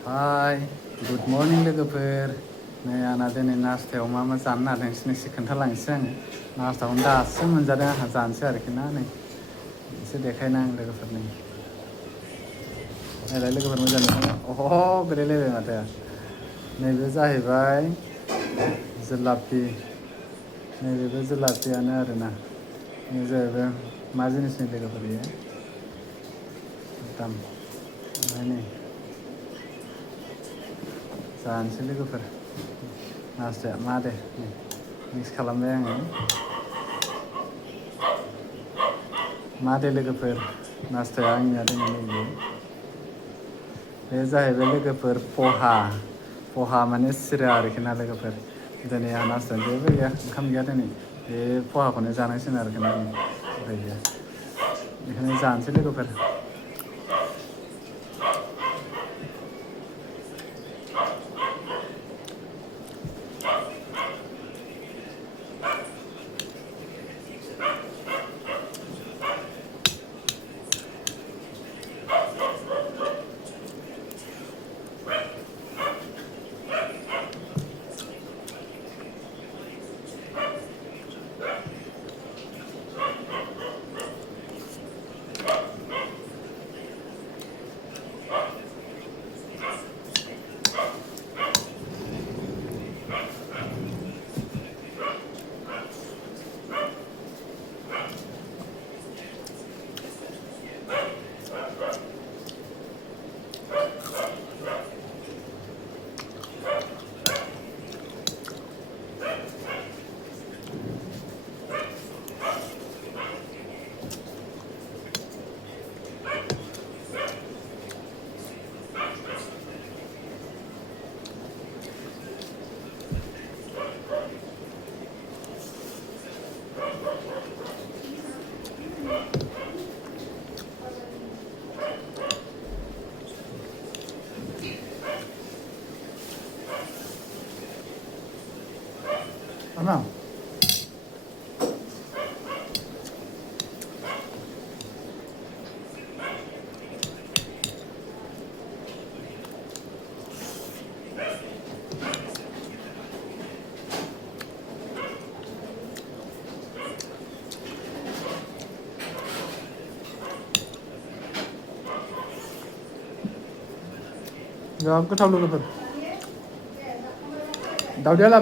Hi good morning लोगोफोर नै आंना दिनै नास्तायाव मा जानो नागिरदों नोंसोरनो एसे खोन्थालांनोसै आङो नास्ताखौनो दासो मोनजादों आंहा जानोसै आरोखि ना नै एसे देखायना आं लोगोफोरनो नायलाय लोगोफोर मोजां नुदों अह गोलैलायबाय माथो नैबे जाहैबाय जुलापि नैबेबो जुलापियानो आरोना बे जाहैबाय मा जिनिसनि लोगोफोर बेयो दाम ओमफ्राय नै जानोसै लोगोफोर नास्ताया मा दे मिक्स खालामबाय आङो मा दे लोगोफोर नास्ताया आंनिया दिनै नैबे बे जाहैबाय लोगोफोर पहा माने सिरा आरोखि ना लोगोफोर दिनै आंहा नास्तायाव जेबो गैया ओंखाम गैया दिनै बे पहाखौनो जानांसिगोन आरोखि ना उफाय गैया बेखायनो जानोसै लोगोफोर Ano? Jawab ke tahu dulu, Daud dia lah,